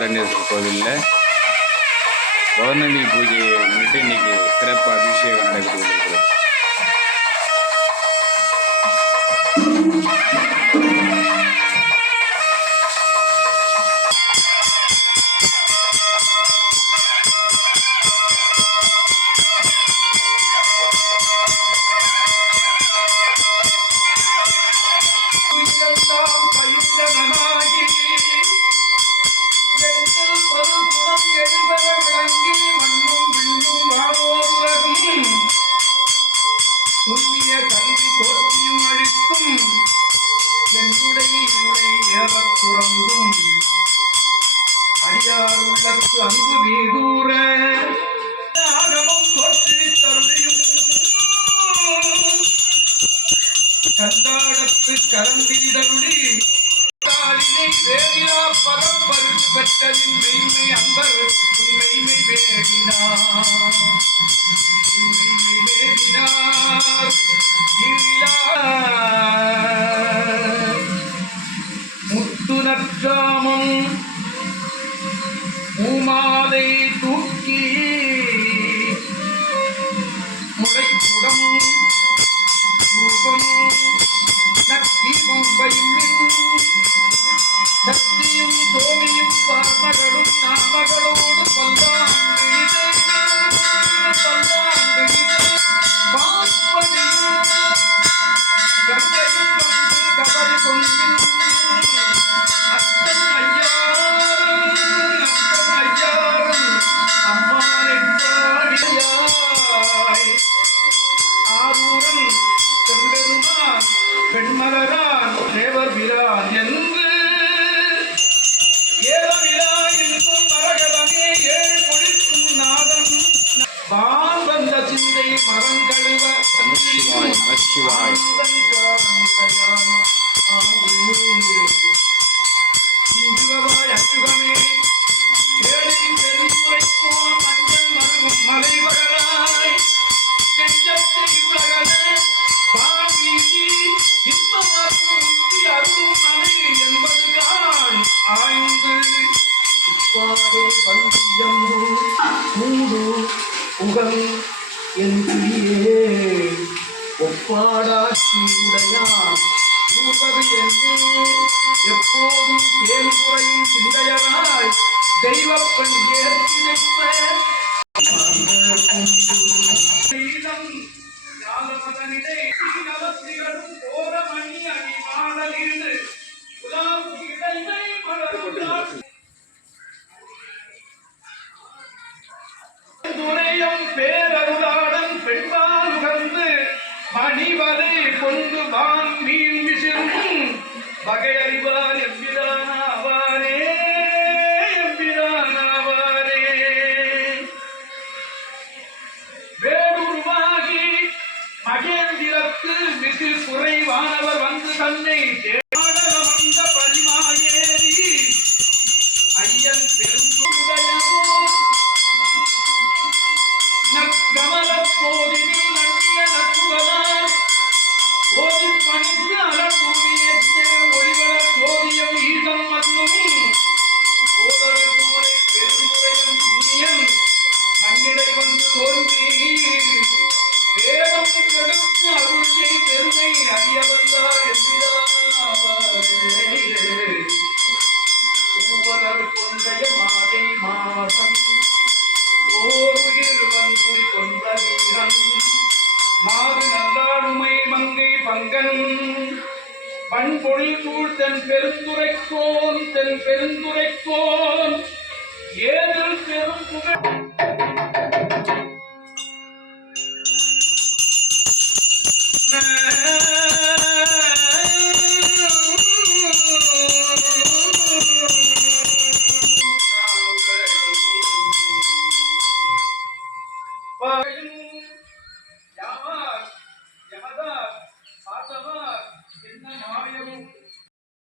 வெங்கடாரண்யேஸ்வரர் கோவிலில். பௌர்ணமி பூஜையை முன்னிட்டு இன்றைக்கி சிறப்பு அபிஷேகம் நடைபெற்று கொண்டிருக்கிறது துறந்தும் அடியாருள்ளத்து அன்பு வீதூர ஆகமம் தோற்றுவித்தருளையும் கந்தாடத்து கலந்திரிதருளி வேறியா பதம் பெற்றதின் மெய்மை ಹೆಣ್ಮರ ದೇವರ್ ಬಿರ ಎಂದು பாடே வந்தியம்பூர் பூண்டூர் புகழ் என் பிரியே ஒப்பாடாட்சியுடையான் பூதது என்று எப்போதும் தேன் குறையும் சிந்தையராய் தெய்வப்பெண் ஏ அணிவரை கொண்டு வான் மீன் விசிறும். வகை அறிவார் எம்பிரானாவாரே எம்பிரானாவாரே வேடுருவாகி மகேந்திரத்து மிசில் குறைவானவர் வந்து தன்னை தே மணிகண்டன் மண்பொழில் சூழ் தன் பெருந்துரைக்கோன் தன் பெருந்துரைக்கோன் ஏதில் பெரும் புகழ் Bye.